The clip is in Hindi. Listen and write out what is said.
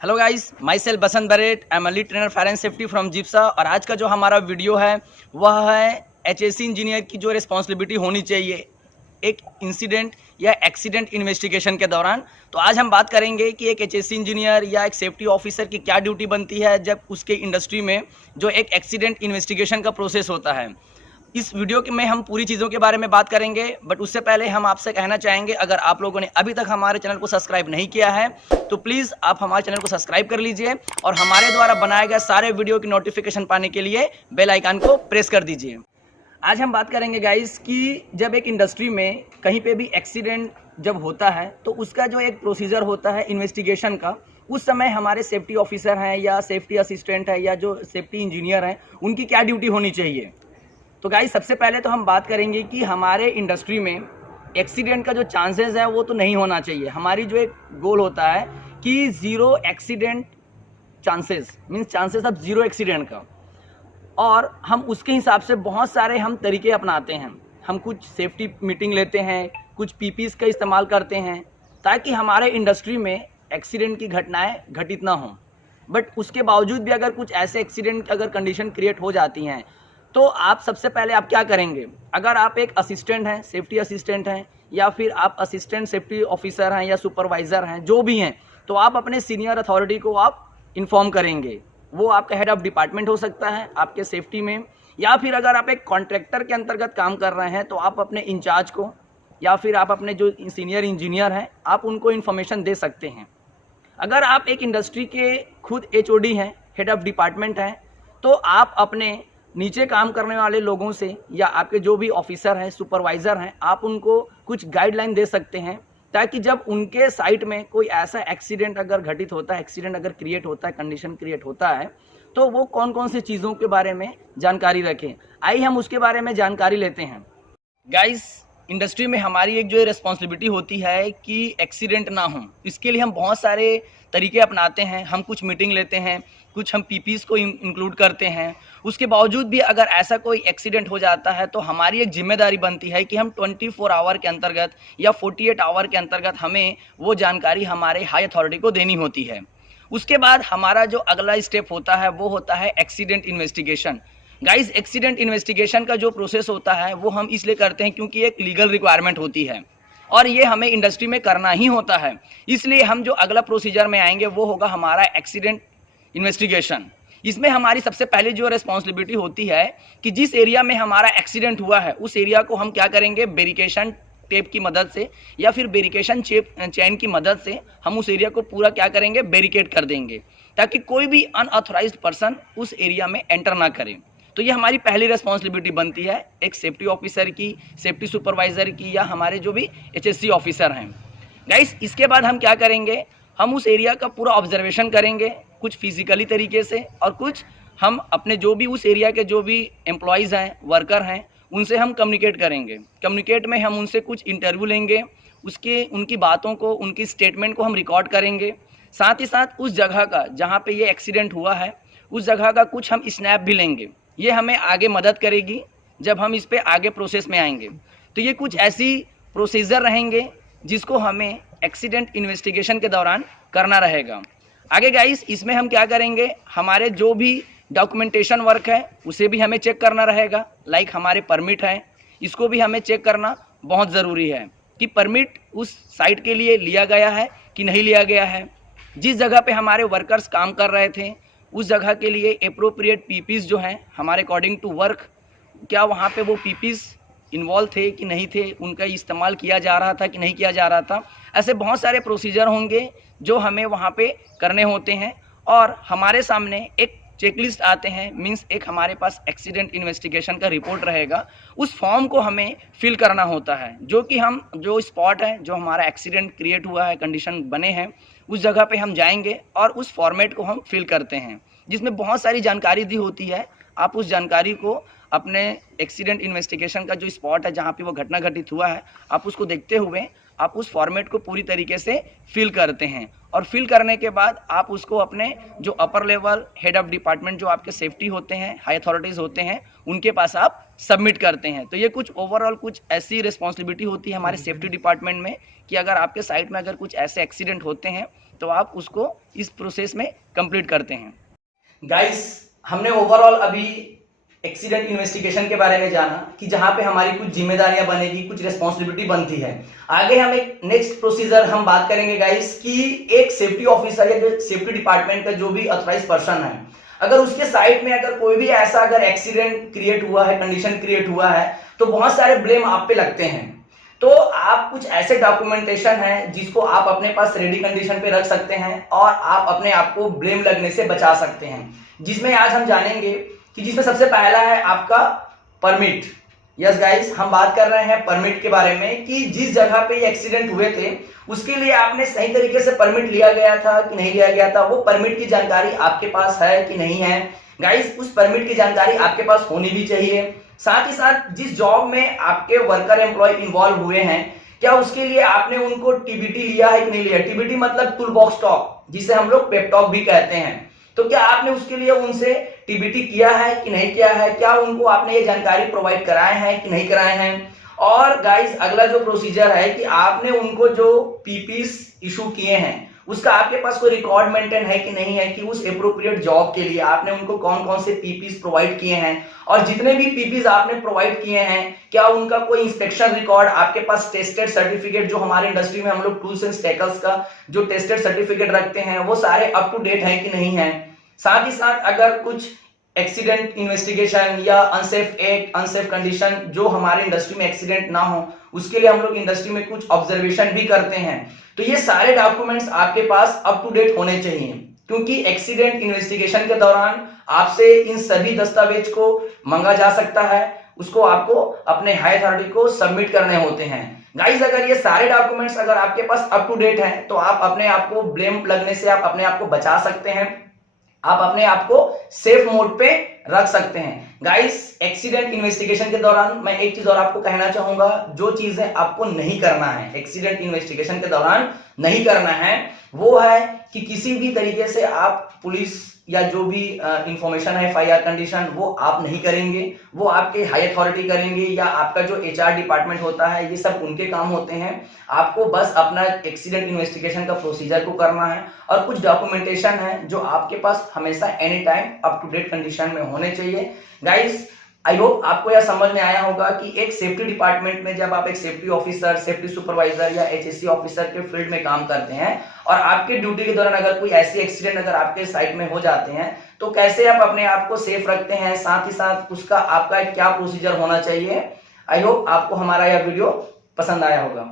Hello guys, myself Basant Baret, I am lead trainer fire and safety from Jipsa. और आज का जो हमारा वीडियो है वह है एचएससी इंजीनियर की जो रिस्पॉन्सिबिलिटी होनी चाहिए एक इंसिडेंट या एक्सीडेंट इन्वेस्टिगेशन के दौरान। तो आज हम बात करेंगे कि एक एचएससी इंजीनियर या एक सेफ्टी ऑफिसर की क्या ड्यूटी बनती है जब उसके इंडस्ट्री में जो एक एक्सीडेंट इन्वेस्टिगेशन का प्रोसेस होता है। इस वीडियो में हम पूरी चीज़ों के बारे में बात करेंगे, बट उससे पहले हम आपसे कहना चाहेंगे, अगर आप लोगों ने अभी तक हमारे चैनल को सब्सक्राइब नहीं किया है तो प्लीज़ आप हमारे चैनल को सब्सक्राइब कर लीजिए और हमारे द्वारा बनाए गए सारे वीडियो की नोटिफिकेशन पाने के लिए बेल आइकन को प्रेस कर दीजिए। आज हम बात करेंगे गाइस कि जब एक इंडस्ट्री में कहीं पे भी एक्सीडेंट जब होता है तो उसका जो एक प्रोसीजर होता है इन्वेस्टिगेशन का, उस समय हमारे सेफ्टी ऑफिसर हैं या सेफ्टी असिस्टेंट है या जो सेफ्टी इंजीनियर हैं उनकी क्या ड्यूटी होनी चाहिए। तो गाइस सबसे पहले तो हम बात करेंगे कि हमारे इंडस्ट्री में एक्सीडेंट का जो चांसेस है वो तो नहीं होना चाहिए। हमारी जो एक गोल होता है कि zero accident chances means chances of zero accident का, और हम उसके हिसाब से बहुत सारे हम तरीके अपनाते हैं। हम कुछ सेफ्टी मीटिंग लेते हैं, कुछ पीपीस का इस्तेमाल करते हैं ताकि हमारे इंडस्ट्री में एक्सीडेंट की घटनाएं घटित ना हों। बट उसके बावजूद भी अगर कुछ ऐसे एक्सीडेंट अगर कंडीशन क्रिएट हो जाती हैं तो आप सबसे पहले आप क्या करेंगे। अगर आप एक असिस्टेंट हैं, सेफ्टी असिस्टेंट हैं, या फिर आप असिस्टेंट सेफ्टी ऑफिसर हैं या सुपरवाइज़र हैं, जो भी हैं, तो आप अपने सीनियर अथॉरिटी को आप इन्फॉर्म करेंगे। वो आपका हेड ऑफ डिपार्टमेंट हो सकता है आपके सेफ्टी में, या फिर अगर आप एक कॉन्ट्रैक्टर के अंतर्गत काम कर रहे हैं तो आप अपने इंचार्ज को या फिर आप अपने जो सीनियर इंजीनियर हैं आप उनको इन्फॉर्मेशन दे सकते हैं। अगर आप एक इंडस्ट्री के खुद एचओडी हैं, हेड ऑफ डिपार्टमेंट हैं, तो आप अपने नीचे काम करने वाले लोगों से या आपके जो भी ऑफिसर हैं, सुपरवाइज़र हैं, आप उनको कुछ गाइडलाइन दे सकते हैं ताकि जब उनके साइट में कोई ऐसा एक्सीडेंट अगर घटित होता है, एक्सीडेंट अगर क्रिएट होता है, कंडीशन क्रिएट होता है, तो वो कौन कौन सी चीज़ों के बारे में जानकारी रखें। आइए हम उसके बारे में जानकारी लेते हैं। गाइस, इंडस्ट्री में हमारी एक जो रिस्पॉन्सिबिलिटी होती है कि एक्सीडेंट ना हो, इसके लिए हम बहुत सारे तरीके अपनाते हैं। हम कुछ मीटिंग लेते हैं, कुछ हम पीपीस को इंक्लूड करते हैं। उसके बावजूद भी अगर ऐसा कोई एक्सीडेंट हो जाता है तो हमारी एक जिम्मेदारी बनती है कि हम 24 आवर के अंतर्गत या 48 आवर के अंतर्गत हमें वो जानकारी हमारे हाई अथॉरिटी को देनी होती है। उसके बाद हमारा जो अगला स्टेप होता है वो होता है accident investigation. Guys, accident investigation का जो प्रोसेस होता है वो हम इसलिए करते हैं क्योंकि एक लीगल रिक्वायरमेंट होती है और ये हमें इंडस्ट्री में करना ही होता है। इसलिए हम जो अगला प्रोसीजर में आएंगे वो होगा हमारा एक्सीडेंट इन्वेस्टिगेशन। इसमें हमारी सबसे पहले जो रिस्पॉन्सिबिलिटी होती है कि जिस एरिया में हमारा एक्सीडेंट हुआ है उस एरिया को हम क्या करेंगे, बैरिकेशन टेप की मदद से या फिर बैरिकेशन चेन की मदद से हम उस एरिया को पूरा क्या करेंगे, बैरिकेड कर देंगे ताकि कोई भी अनऑथराइज्ड पर्सन उस एरिया में एंटर ना करे। तो ये हमारी पहली रिस्पॉन्सिबिलिटी बनती है एक सेफ्टी ऑफिसर की, सेफ्टी सुपरवाइज़र की, या हमारे जो भी एचएससी ऑफिसर हैं। गाइस, इसके बाद हम क्या करेंगे, हम उस एरिया का पूरा ऑब्जर्वेशन करेंगे, कुछ फिजिकली तरीके से और कुछ हम अपने जो भी उस एरिया के जो भी एम्प्लॉयज़ हैं, वर्कर हैं, उनसे हम कम्युनिकेट करेंगे। कम्युनिकेट में हम उनसे कुछ इंटरव्यू लेंगे, उसके उनकी बातों को, उनकी स्टेटमेंट को हम रिकॉर्ड करेंगे। साथ ही साथ उस जगह का जहाँ पे ये एक्सीडेंट हुआ है उस जगह का कुछ हम स्नैप भी लेंगे। ये हमें आगे मदद करेगी जब हम इस पे आगे प्रोसेस में आएंगे। तो ये कुछ ऐसी प्रोसीजर रहेंगे जिसको हमें एक्सीडेंट इन्वेस्टिगेशन के दौरान करना रहेगा। आगे गाइस, इसमें हम क्या करेंगे, हमारे जो भी डॉक्यूमेंटेशन वर्क है उसे भी हमें चेक करना रहेगा। लाइक हमारे परमिट है, इसको भी हमें चेक करना बहुत ज़रूरी है कि परमिट उस साइट के लिए लिया गया है कि नहीं लिया गया है। जिस जगह पे हमारे वर्कर्स काम कर रहे थे उस जगह के लिए एप्रोप्रिएट पीपीस जो हैं हमारे अकॉर्डिंग टू वर्क, क्या वहाँ पे वो पीपीस इन्वॉल्व थे कि नहीं थे, उनका इस्तेमाल किया जा रहा था कि नहीं किया जा रहा था। ऐसे बहुत सारे प्रोसीजर होंगे जो हमें वहाँ पे करने होते हैं और हमारे सामने एक चेकलिस्ट आते हैं, मींस एक हमारे पास एक्सीडेंट इन्वेस्टिगेशन का रिपोर्ट रहेगा। उस फॉर्म को हमें फिल करना होता है जो कि हम जो स्पॉट है जो हमारा एक्सीडेंट क्रिएट हुआ है, कंडीशन बने हैं, उस जगह पे हम जाएंगे और उस फॉर्मेट को हम फिल करते हैं जिसमें बहुत सारी जानकारी दी होती है। आप उस जानकारी को अपने एक्सीडेंट इन्वेस्टिगेशन का जो स्पॉट है जहाँ पे वो घटना घटित हुआ है आप उसको देखते हुए आप उस फॉर्मेट को पूरी तरीके से फिल करते हैं और फिल करने के बाद आप उसको अपने जो upper level head of department जो आपके सेफ्टी होते हैं, हाई अथॉरिटीज़ होते हैं, उनके पास आप सबमिट करते हैं। तो ये कुछ ओवरऑल कुछ ऐसी रिस्पॉन्सिबिलिटी होती है हमारे सेफ्टी डिपार्टमेंट में कि अगर आपके साइट में अगर कुछ ऐसे एक्सीडेंट होते हैं तो आप उसको इस प्रोसेस में कंप्लीट करते हैं। गाइस, हमने ओवरऑल अभी एक्सीडेंट इन्वेस्टिगेशन के बारे में जाना कि जहां पे हमारी कुछ जिम्मेदारियां बनेगी, कुछ रिस्पॉन्सिबिलिटी बनती है। आगे हम एक नेक्स्ट प्रोसीजर हम बात करेंगे गाइस कि एक सेफ्टी ऑफिसर या जो सेफ्टी डिपार्टमेंट का जो भी ऑथराइज पर्सन है, अगर उसके साइट में अगर कोई भी ऐसा अगर एक्सीडेंट क्रिएट हुआ है, कंडीशन क्रिएट हुआ है, तो बहुत सारे ब्लेम आप पे लगते हैं। तो आप कुछ ऐसे डॉक्यूमेंटेशन है जिसको आप अपने पास रेडी कंडीशन पे रख सकते हैं और आप अपने आप को ब्लेम लगने से बचा सकते हैं, जिसमें आज हम जानेंगे कि जिसमें सबसे पहला है आपका परमिट। यस गाइस, हम बात कर रहे हैं परमिट के बारे में कि जिस जगह पे ये एक्सीडेंट हुए थे उसके लिए आपने सही तरीके से परमिट लिया गया था कि नहीं लिया गया था, वो परमिट की जानकारी आपके पास है कि नहीं है। गाइस, उस परमिट की जानकारी आपके पास होनी भी चाहिए। साथ ही साथ जिस जॉब में आपके वर्कर एम्प्लॉय इन्वॉल्व हुए हैं, क्या उसके लिए आपने उनको टीबीटी लिया है कि नहीं लिया। टीबीटी मतलब टूल बॉक्स टॉक, जिसे हम लोग पेप टॉक भी कहते हैं। तो क्या आपने उसके लिए उनसे टीबीटी किया है कि नहीं किया है, क्या उनको आपने ये जानकारी प्रोवाइड कराए हैं कि नहीं कराए हैं। और गाइस, अगला जो प्रोसीजर है कि आपने उनको जो पीपीस इशू किए हैं उसका आपके पास कोई रिकॉर्ड मेंटेन है कि नहीं है कि उस एप्रोप्रिएट जॉब के लिए आपने उनको कौन कौन से पीपीस प्रोवाइड किए हैं, और जितने भी पीपीस आपने प्रोवाइड किए हैं क्या उनका कोई इंस्पेक्शन रिकॉर्ड आपके पास, टेस्टेड सर्टिफिकेट जो हमारे इंडस्ट्री में हम लोग टूल्स एंड स्टेकल्स का जो टेस्टेड सर्टिफिकेट रखते हैं वो सारे अप टू डेट है कि नहीं है। साथ ही साथ अगर कुछ एक्सीडेंट इन्वेस्टिगेशन या अनसेफ एक्ट, अनसेफ कंडीशन जो हमारे इंडस्ट्री में एक्सीडेंट ना हो उसके लिए हम लोग इंडस्ट्री में कुछ ऑब्जर्वेशन भी करते हैं। तो ये सारे डॉक्यूमेंट्स आपके पास अप टू डेट होने चाहिए, क्योंकि एक्सीडेंट इन्वेस्टिगेशन के दौरान आपसे इन सभी दस्तावेज को मांगा जा सकता है, उसको आपको अपने हाई अथॉरिटी को सबमिट करने होते हैं। गाइस, अगर ये सारे डॉक्यूमेंट्स अगर आपके पास अप टू डेट हैं तो आप अपने आप को ब्लेम लगने से आप अपने आप को बचा सकते हैं, आप अपने आप को सेफ मोड पे रख सकते हैं। गाइस, एक्सीडेंट इन्वेस्टिगेशन के दौरान मैं एक चीज और आपको कहना चाहूंगा, जो चीजें आपको नहीं करना है एक्सीडेंट इन्वेस्टिगेशन के दौरान नहीं करना है, वो है कि किसी भी तरीके से आप पुलिस या जो भी इंफॉर्मेशन है एफआईआर कंडीशन वो आप नहीं करेंगे, वो आपके हाई अथॉरिटी करेंगे या आपका जो एचआर डिपार्टमेंट होता है, ये सब उनके काम होते हैं। आपको बस अपना एक्सीडेंट इन्वेस्टिगेशन का प्रोसीजर को करना है और कुछ डॉक्यूमेंटेशन है जो आपके पास हमेशा any time up to date condition में होने चाहिए। गाइस, आई होप आपको यह समझ में आया होगा कि एक सेफ्टी डिपार्टमेंट में जब आप एक सेफ्टी ऑफिसर, सेफ्टी सुपरवाइजर या एचएससी ऑफिसर के फील्ड में काम करते हैं और आपके ड्यूटी के दौरान अगर कोई ऐसी एक्सीडेंट अगर आपके साइट में हो जाते हैं तो कैसे आप अपने आप को सेफ रखते हैं, साथ ही साथ उसका आपका क्या प्रोसीजर होना चाहिए। आई होप आपको हमारा यह वीडियो पसंद आया होगा।